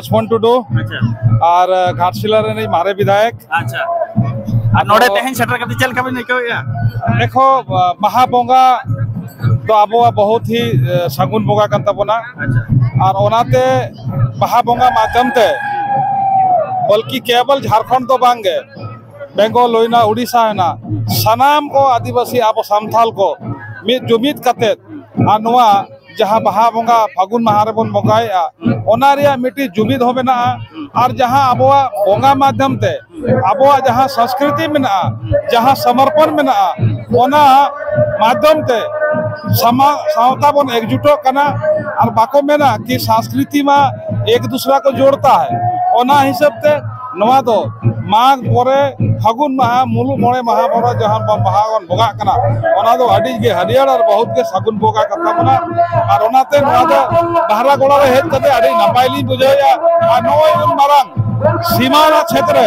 लक्ष्मण टुडू और घाटशिला रे मारे विधायक। अच्छा और नोडे तेहन सेटर कते चल का बिन निकया देखो महाबोंगा तो अब बहुत ही सगुन बोंगा कन तबना और ओनाते महाबोंगा माध्यम ते बल्कि केवल झारखंड तो बांगे बेंगल होइना उड़ीसा होइना सनाम को आदिवासी अब सामथाल को मिद जुमिद कते और नोआ जहाँ बाहा बोंगा फागुन माह रे बन बोंगाया ओना रिया मिट्टी जुमिद हो मेना और जहाँ अबवा बोंगा माध्यम ते अबवा जहाँ संस्कृति मेना जहाँ समर्पण मेना ओना माध्यम ते सावता बन एकजुटो कना और बाको मेना कि संस्कृति में एक दूसरा को जोड़ता है ओना हिसाब ते नवा दो माघ परे फागुन माह मुलु मोड़े माह पर जहाँ बाहा बोंगा कना ओना दो अड़ी गे हरियर और बहुत के सगुन बोगा कथा बना और ओनाते नवा दो बहरा गोड़ा रे हेत कते अड़ी नपायली बुझाया और नोय उन मारंग सीमाना क्षेत्र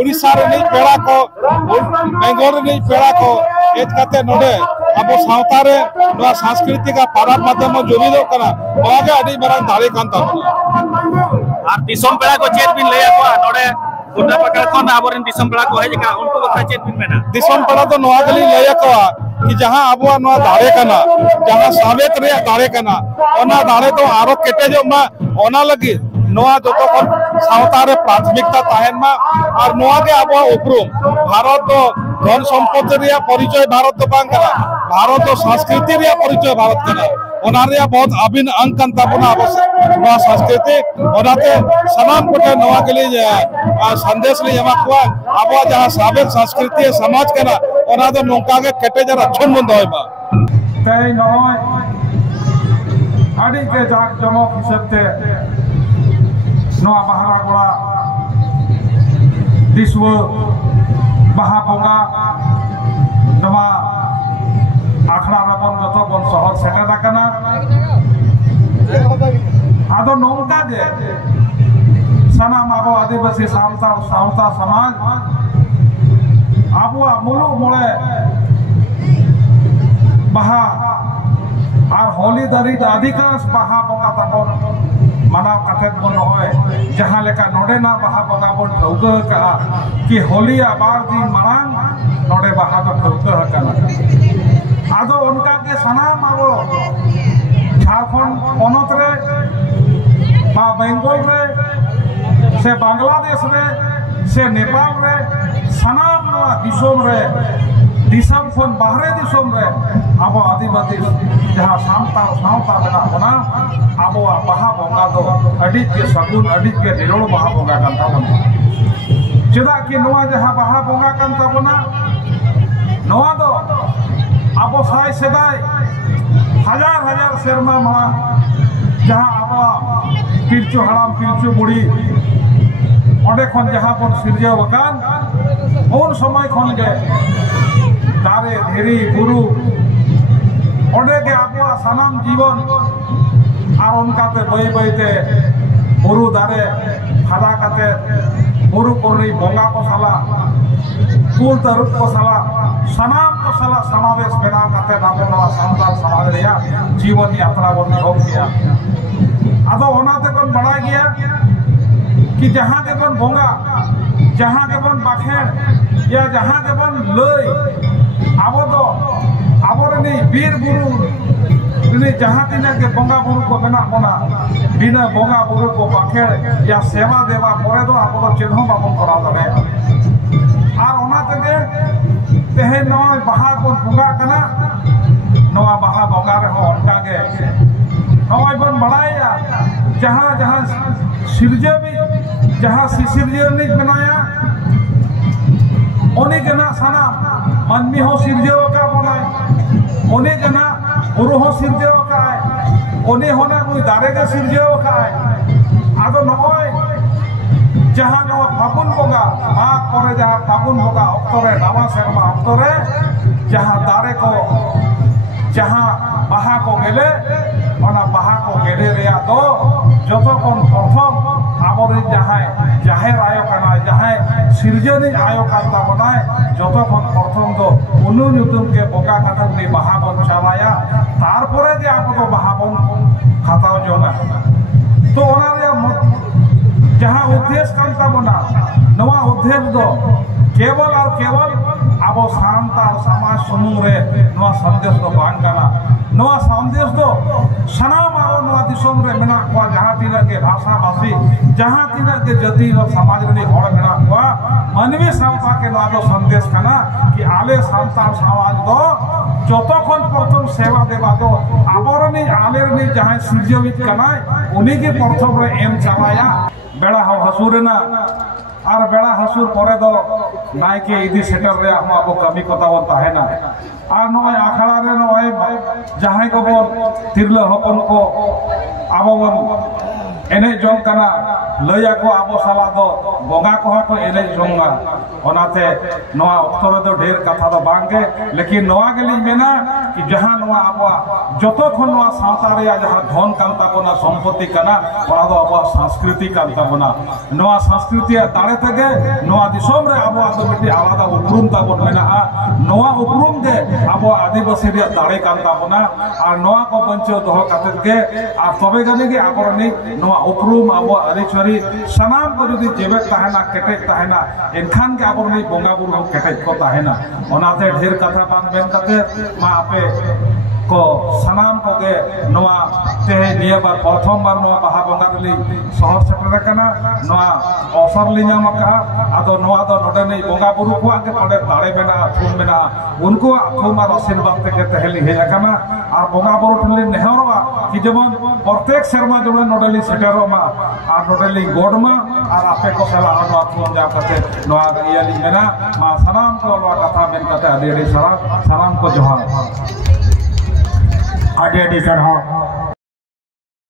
उड़ीसा रे नहीं पेड़ा को बेंगल रे नहीं पेड़ा को हेत कते नोडे अब सावता रे नवा सांस्कृतिक पाराब माध्यम जुमिदो कना ओगे अड़ी मारंग दाड़े कान ताबना और दिसम पेड़ा को चेत बिन लया को नोडे गोटा पकड़ कोन आबोरन दिसम पेड़ा को है जका उनको बखरा चेत बिन मेना दिसम पेड़ा तो नवा गली लया को कि जहाँ अबवा नवा दाड़े कना जहाँ सावेत रे दाड़े कना ओना दाड़े तो आरो केटे जो मा ओना लगी नवा जतो कोन सावता रे प्राथमिकता ताहेन मा और नवा के अबवा उपरुम भारत तो धन संपत्ति रे परिचय भारत तो बांग कना भारत तो संस्कृति रे परिचय भारत कना ओना रे बहुत अभिन्न अंग कन ताबना आवश्यक नवा संस्कृति ओनाते सनाम कोटे नवा के लिए संदेश ले यमा को अबवा जहाँ सावेत संस्कृति समाज कना ओना तो नोका के केटे जरा छुन बंद होइबा तै नय आदि के जाक जमक हिसाबते नवा बहरा गोड़ा दिसव बाहा बोंगा नवा आखड़ा रबन जतो बन शहर सेटर कना आदो नोंका जे सनाम आबो आदिवासी सावता समाज आबो मुलु मोड़े बाहा और होली दरिद अधिकांश बाहा बोंगा तक मानव कथे बन होय जहाँ लेका नोडे ना बाहा बोंगा बन ठौका का कि होली आबार दिन मांग नोडे बाहा तो ठौका कना आदो उनका के सनाम आबो झारखंड पनत रे बा बेंगल रे से बांग्लादेश रे से नेपाल रे सनाम नवा दिसोम रे दिसम खन बाहरे दिसोम रे आबो आदिवासी जहाँ सावता मेना होना आबो बाहा बोंगा दो अड़ी के सगुन अड़ी के निरोड़ बाहा बोंगा कन ताबना चेदा कि नवा जहाँ बाहा बोंगा कन ताबना नवा दो आबो साय सेदाय हजार हजार सेरमा मा जहाँ आबो पिलचु हड़ाम पिलचु बुढ़ी ओंडे खन जहाँ बन सिरजाव अकान उन समय खन गे दारे धीरी बुरु ओंडे के आबो सनाम जीवन और उनकाते बई बईते बुरु दारे फादा काते बुरु कोनी बोंगा को साला कुल तरुप को साला सनाम को साला समावेश बनाव काते नाबो नवा सानताल समाज रिया जीवन यात्रा बन एहब किया आदो ओनाते कोन बड़ा गया कि जहाँ के बन बोंगा जहाँ के बन बाखेड़ या जहाँ के बन लय आबो तो आबो रे वीर बुरु ने जहाँ तीना के बोंगा बुरु को बना बना बिना बोंगा बुरु को बाखेड़ या सेवा देवा परे दो आबो तो चिन्ह बाबन करा दरे और ओनाते के तेहे नय बाहा को बोंगा कना नवा बाहा बोंगा रे हो उनका के नय बन बड़ाया जहाँ जहाँ सिरजे भी जहाँ सिरजे नहीं बनाया उन्हीं के ना सना मनमी हो सिरजे का बनाए उन्हीं के ना गुरु हो सिरजे का है उन्हीं होना कोई दारे का सिरजे का है आदो नय जहाँ नवा फागुन बोंगा माघ परे जहाँ फागुन बोंगा अक्तरे नवा सेरमा अक्तरे जहाँ दारे को जहाँ बाहा को गेले ओना बाहा को गेले रेया दो जतो कोन प्रथम आबोरे जाहेर आयो कना जहाँ सिरजनी आयो कांता बनाए जतो कोन प्रथम दो उनु नुतुम के बोका कथन नि बाहा बन चालाया तारपरे जे आबो तो बाहा बन हाताव जोना तो ओना रे जहाँ उद्देश्य कान ताबोना नवा उद्देश्य दो केवल और केवल अब सान्तार समाज समूह रे नवा संदेश दो बांग काना नवा संदेश दो सनाम आरो नवा दिसोम रे मेना को जहाँ तीना के भाषा भाषी जहाँ तीना के जाति और समाज रे हड़ मेना को मानवीय सावता के नवा दो संदेश काना कि आले सान्तार समाज दो যতক্ষণ প্রথম সেবা দেবা তো আবরণী আলেরনি যাহাই সূর্যবিদ কানায় উনি কি প্রথম রে এম চালায়া বেড়া হাসুরে না আর বেড়া হাসুর পরে তো নাইকে ইদি সেটার রে আবো কামি কথা বলতা হয় না আর নয় আখড়া রে নয় যাহাই কো তিরলে হপন কো আববন এনে জং কানা লইয়া কো আবো সালা দো বঙ্গা কো তো এনে জঙ্গা ওনাতে নয়া অক্তর দো ঢের কথা তো বাঙ্গে लेकिन नवा गेली मेना कि जहां नवा आबो যতক্ষণ নয়া সাঁওতা রে যাহা ধন কান্তা কোনা সম্পত্তি কানা ওরা তো আবো সংস্কৃতি কান্তা কোনা নয়া সংস্কৃতি দাঁড়ে থেকে নয়া দিশম রে আবো আদমিটি আলাদা উপরুম তাবন মেনা নয়া উপরুম দে আবো আদিবাসী রে দাঁড়ে কান্তা কোনা আর নয়া কো বঞ্চ দহ কাতে কে আর তবে গানে কি আবরণী নয়া उपरूम अब अरिचरी सनाम को जो जेबे तहना केटेज तहना एनखान के आबरनी बोंगा बुरु केटेज को तहना ओनाते ढेर कथा बांग बेन कते मा आपे को सनाम को के नवा ते निया बार प्रथम बार नवा बाहा बोंगा ली शहर सेटर कना नवा ऑफर लिया मका आदो नवा दो नोडे नहीं बोंगा बुरु को आके पड़े ताड़े बेना थुम बेना उनको थुम और आशीर्वाद ते के तहली हे कना और बोंगा बुरु ठले नेहरवा कि जेमन प्रत्येक शर्मा जो नोडली सेटरमा और नोडली गोडमा और आपे को सला नवा थुम जा कते नवा इयाली मेना मा सनाम को नवा कथा बेन कते आदि सलाम को जोहार आदि सर